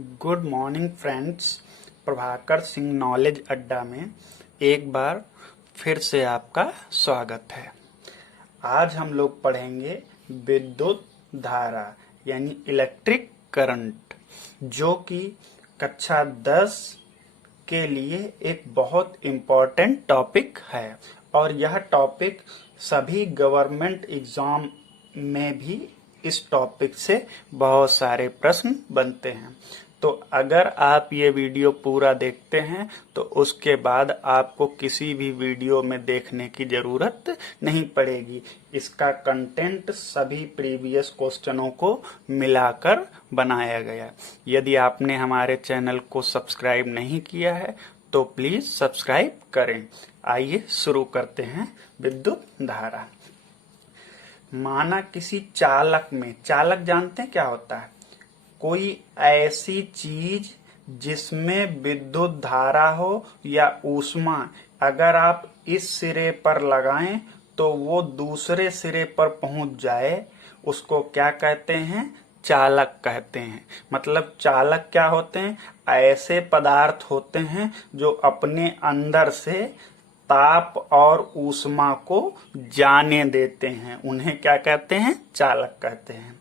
Good morning friends. Prabhakar Singh knowledge अड्डा में एक बार फिर से आपका स्वागत है। आज हम लोग पढ़ेंगे विद्युत धारा यानी इलेक्ट्रिक करंट, जो कि कक्षा 10 के लिए एक बहुत इम्पोर्टेंट टॉपिक है और यह टॉपिक सभी गवर्नमेंट एग्जाम में भी इस टॉपिक से बहुत सारे प्रश्न बनते हैं। तो अगर आप ये वीडियो पूरा देखते हैं तो उसके बाद आपको किसी भी वीडियो में देखने की जरूरत नहीं पड़ेगी। इसका कंटेंट सभी प्रीवियस क्वेश्चनों को मिलाकर बनाया गया। यदि आपने हमारे चैनल को सब्सक्राइब नहीं किया है तो प्लीज सब्सक्राइब करें। आइए शुरू करते हैं। विद्युत धारा। माना किसी चालक में, चालक जानते हैं क्या होता है? कोई ऐसी चीज जिसमें विद्युत धारा हो या ऊष्मा, अगर आप इस सिरे पर लगाएं तो वो दूसरे सिरे पर पहुंच जाए, उसको क्या कहते हैं? चालक कहते हैं। मतलब चालक क्या होते हैं? ऐसे पदार्थ होते हैं जो अपने अंदर से ताप और ऊष्मा को जाने देते हैं, उन्हें क्या कहते हैं? चालक कहते हैं।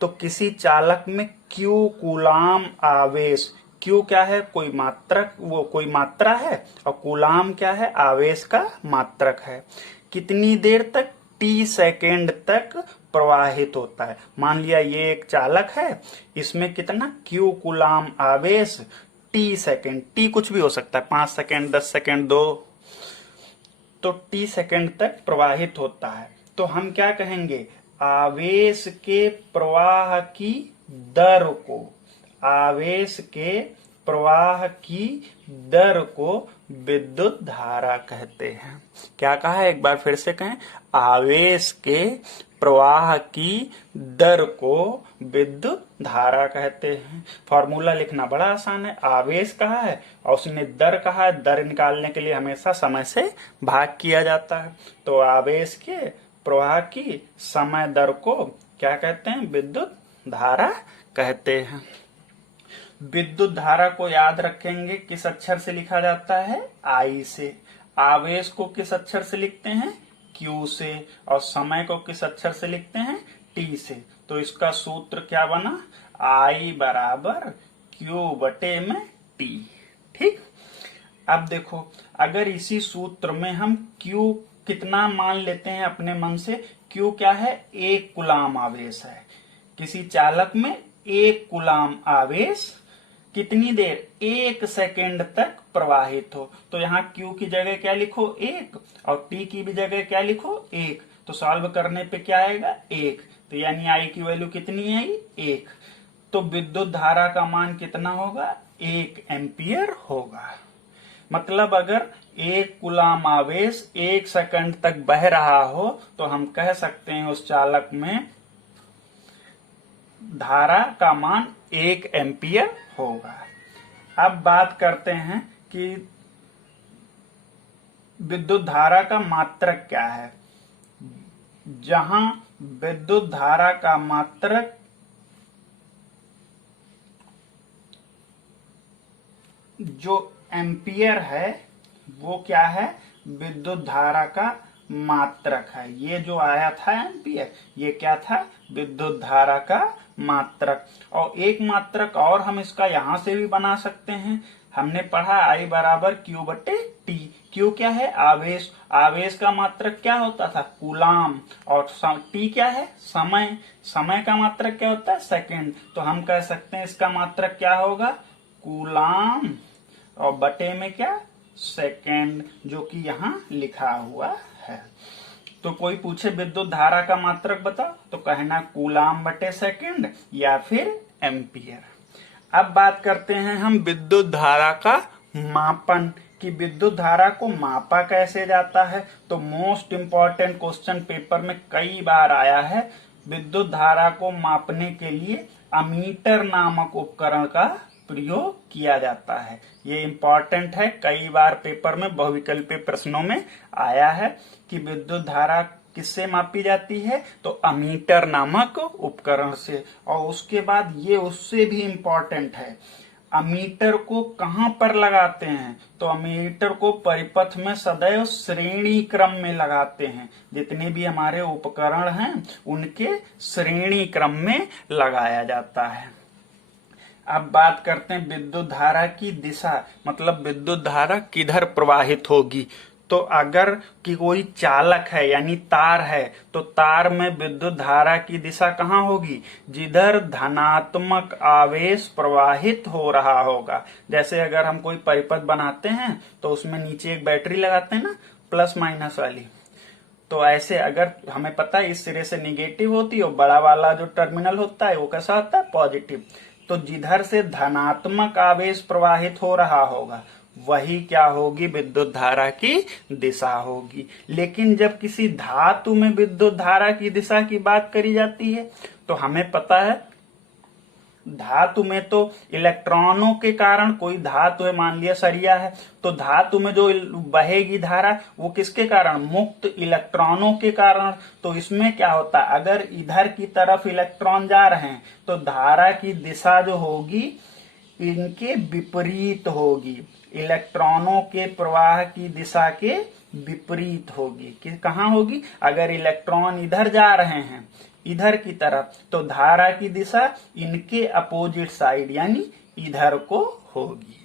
तो किसी चालक में क्यू कूलाम आवेश, क्यू क्या है? कोई मात्रक, वो कोई मात्रा है, और कूलाम क्या है? आवेश का मात्रक है। कितनी देर तक? टी सेकेंड तक प्रवाहित होता है। मान लिया ये एक चालक है, इसमें कितना क्यू कूलाम आवेश टी सेकेंड, टी कुछ भी हो सकता है, 5 सेकेंड, 10 सेकेंड, 2, तो टी सेकेंड तक प्रवाहित होता है। तो हम क्या कहेंगे? आवेश के प्रवाह की दर को, आवेश के प्रवाह की दर को विद्युत धारा कहते हैं। क्या कहा है? एक बार फिर से कहें। आवेश के प्रवाह की दर को विद्युत धारा कहते हैं। फॉर्मूला लिखना बड़ा आसान है। आवेश कहा है और उसने दर कहा है। दर निकालने के लिए हमेशा समय से भाग किया जाता है। तो आवेश के प्रवाह की समय दर को क्या कहते हैं? विद्युत धारा कहते हैं। विद्युत धारा को याद रखेंगे किस अक्षर से लिखा जाता है? आई से। आवेश को किस अक्षर से लिखते हैं? क्यू से। और समय को किस अक्षर से लिखते हैं? टी से। तो इसका सूत्र क्या बना? आई बराबर क्यू बटे में टी। ठीक। अब देखो, अगर इसी सूत्र में हम क्यू कितना मान लेते हैं अपने मन से? क्यू क्या है? 1 कूलाम आवेश है। किसी चालक में 1 कूलाम आवेश कितनी देर? 1 सेकेंड तक प्रवाहित हो। तो यहाँ Q की जगह क्या लिखो? 1, और T की भी जगह क्या लिखो? 1। तो सॉल्व करने पे क्या आएगा? 1। तो यानी I की वैल्यू कितनी आई? 1। तो विद्युत धारा का मान कितना होगा? 1 एम्पियर होगा। मतलब अगर 1 कूलाम आवेश 1 सेकंड तक बह रहा हो तो हम कह सकते हैं उस चालक में धारा का मान 1 एम्पियर होगा। अब बात करते हैं कि विद्युत धारा का मात्रक क्या है। जहां विद्युत धारा का मात्रक जो एम्पियर है वो क्या है? विद्युत धारा का मात्रक है। ये जो आया था एम्पियर, ये क्या था? विद्युत धारा का मात्रक। और एक मात्रक और हम इसका यहां से भी बना सकते हैं। हमने पढ़ा आई बराबर क्यू बटे टी। क्यू क्या है? आवेश। आवेश का मात्रक क्या होता था? कूलाम। और टी क्या है? समय। समय का मात्रक क्या होता है? सेकेंड। तो हम कह सकते हैं इसका मात्रक क्या होगा? कूलाम, और बटे में क्या? सेकेंड, जो कि यहाँ लिखा हुआ है। तो कोई पूछे विद्युत धारा का मात्रक बताओ, तो कहना कूलाम बटे सेकेंड या फिर एम्पियर। अब बात करते हैं हम विद्युत धारा का मापन, कि विद्युत धारा को मापा कैसे जाता है। तो मोस्ट इंपॉर्टेंट क्वेश्चन पेपर में कई बार आया है। विद्युत धारा को मापने के लिए अमीटर नामक उपकरण का प्रयोग किया जाता है। ये इंपॉर्टेंट है, कई बार पेपर में बहुविकल्पीय प्रश्नों में आया है कि विद्युत धारा किससे मापी जाती है? तो अमीटर नामक उपकरण से। और उसके बाद ये उससे भी इंपॉर्टेंट है, अमीटर को कहां पर लगाते हैं? तो अमीटर को परिपथ में सदैव श्रेणी क्रम में लगाते हैं। जितने भी हमारे उपकरण हैं उनके श्रेणी क्रम में लगाया जाता है। अब बात करते हैं विद्युत धारा की दिशा, मतलब विद्युत धारा किधर प्रवाहित होगी। तो अगर कि कोई चालक है यानी तार है, तो तार में विद्युत धारा की दिशा कहाँ होगी? जिधर धनात्मक आवेश प्रवाहित हो रहा होगा। जैसे अगर हम कोई परिपथ बनाते हैं तो उसमें नीचे एक बैटरी लगाते हैं ना, प्लस माइनस वाली। तो ऐसे अगर हमें पता है इस सिरे से निगेटिव होती है और बड़ा वाला जो टर्मिनल होता है वो कैसा होता है? पॉजिटिव। तो जिधर से धनात्मक आवेश प्रवाहित हो रहा होगा वही क्या होगी? विद्युत धारा की दिशा होगी। लेकिन जब किसी धातु में विद्युत धारा की दिशा की बात करी जाती है तो हमें पता है धातु में तो इलेक्ट्रॉनों के कारण, कोई धातु है मान लिया सरिया है, तो धातु में जो बहेगी धारा वो किसके कारण? मुक्त इलेक्ट्रॉनों के कारण। तो इसमें क्या होता है, अगर इधर की तरफ इलेक्ट्रॉन जा रहे हैं तो धारा की दिशा जो होगी इनके विपरीत होगी, इलेक्ट्रॉनों के प्रवाह की दिशा के विपरीत होगी। कि कहाँ होगी? अगर इलेक्ट्रॉन इधर जा रहे हैं इधर की तरफ तो धारा की दिशा इनके अपोजिट साइड यानी इधर को होगी।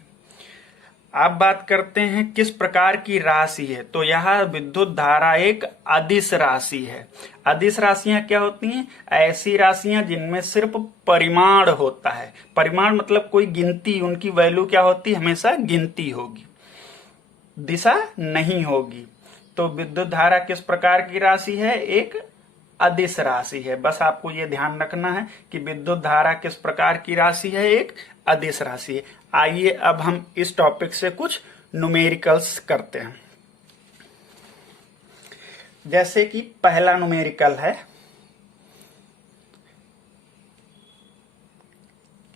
अब बात करते हैं किस प्रकार की राशि है। तो यह विद्युत धारा एक अदिश राशि है। अदिश राशियां क्या होती हैं? ऐसी राशियां जिनमें सिर्फ परिमाण होता है। परिमाण मतलब कोई गिनती, उनकी वैल्यू क्या होती है? हमेशा गिनती होगी, दिशा नहीं होगी। तो विद्युत धारा किस प्रकार की राशि है? एक अदिश राशि है। बस आपको ये ध्यान रखना है कि विद्युत धारा किस प्रकार की राशि है? एक अदिश राशि है। आइए अब हम इस टॉपिक से कुछ न्यूमेरिकल्स करते हैं। जैसे कि पहला न्यूमेरिकल है,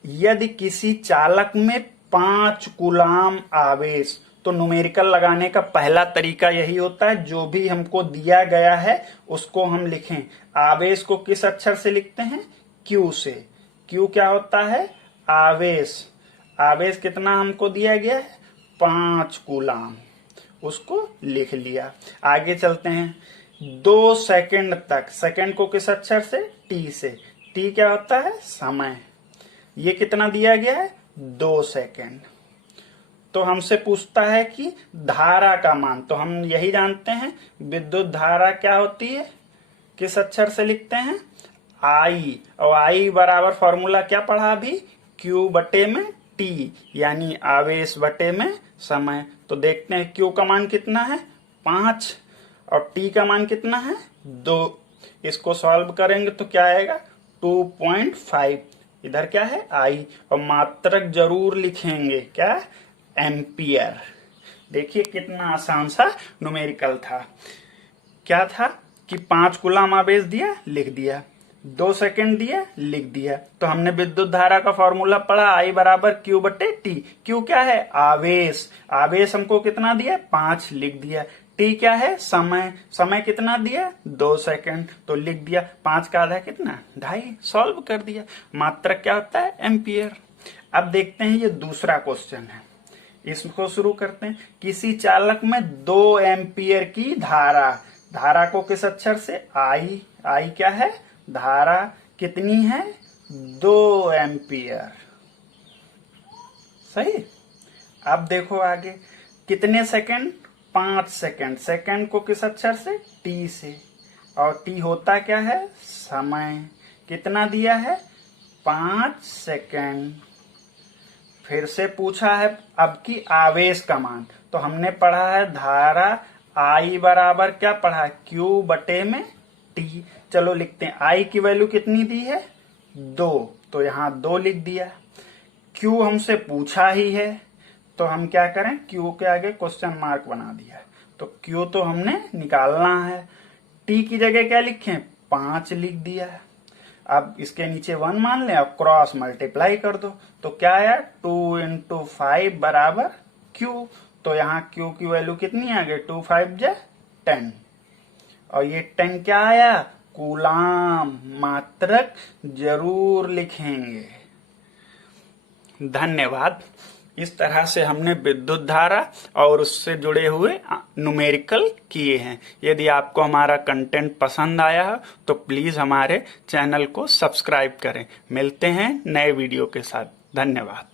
यदि किसी चालक में 5 कूलाम आवेश। तो न्यूमेरिकल लगाने का पहला तरीका यही होता है, जो भी हमको दिया गया है उसको हम लिखें। आवेश को किस अक्षर से लिखते हैं? क्यू से। क्यू क्या होता है? आवेश। आवेश कितना हमको दिया गया है? 5 कूलाम, उसको लिख लिया। आगे चलते हैं 2 सेकंड तक। सेकंड को किस अक्षर से? टी से। टी क्या होता है? समय। ये कितना दिया गया है? 2 सेकंड। तो हमसे पूछता है कि धारा का मान। तो हम यही जानते हैं विद्युत धारा क्या होती है, किस अक्षर से लिखते हैं? आई। और आई बराबर फॉर्मूला क्या पढ़ा अभी? क्यू बटे में टी, यानी आवेश बटे में समय। तो देखते हैं क्यू का मान कितना है? 5 और टी का मान कितना है? 2। इसको सॉल्व करेंगे तो क्या आएगा? 2.5। इधर क्या है? आई। और मात्रक जरूर लिखेंगे, क्या? एम्पियर। देखिए कितना आसान सा न्यूमेरिकल था। क्या था कि 5 कूलाम आवेश दिया, लिख दिया। 2 सेकंड दिया, लिख दिया। तो हमने विद्युत धारा का फॉर्मूला पढ़ा, आई बराबर क्यू बटे टी। क्यू क्या है? आवेश। आवेश हमको कितना दिया? 5, लिख दिया। टी क्या है? समय। समय कितना दिया? 2 सेकंड, तो लिख दिया। 5 का आधा कितना? 2.5। सॉल्व कर दिया। मात्रक क्या होता है? एम्पियर। अब देखते हैं ये दूसरा क्वेश्चन है, इसको शुरू करते हैं। किसी चालक में 2 एम्पियर की धारा। धारा को किस अक्षर से? आई। आई क्या है? धारा। कितनी है? 2 एम्पियर। सही। अब देखो आगे कितने सेकंड? 5 सेकंड। सेकंड को किस अक्षर से? टी से। और टी होता क्या है? समय। कितना दिया है? 5 सेकंड। फिर से पूछा है अब की आवेश का मान। तो हमने पढ़ा है धारा आई बराबर क्या पढ़ा? क्यू बटे में टी। चलो लिखते हैं। आई की वैल्यू कितनी दी है? 2, तो यहाँ 2 लिख दिया। क्यू हमसे पूछा ही है तो हम क्या करें? क्यू के आगे क्वेश्चन मार्क बना दिया। तो क्यू तो हमने निकालना है। टी की जगह क्या लिखें? 5 लिख दिया। अब इसके नीचे 1 मान लें और क्रॉस मल्टीप्लाई कर दो। तो क्या आया? 2 × 5 बराबर क्यू। तो यहाँ क्यू की वैल्यू कितनी आ गई? 2 × 5 = 10। और ये टैंक क्या आया, कूलाम, मात्रक जरूर लिखेंगे। धन्यवाद। इस तरह से हमने विद्युत धारा और उससे जुड़े हुए न्यूमेरिकल किए हैं। यदि आपको हमारा कंटेंट पसंद आया है तो प्लीज हमारे चैनल को सब्सक्राइब करें। मिलते हैं नए वीडियो के साथ। धन्यवाद।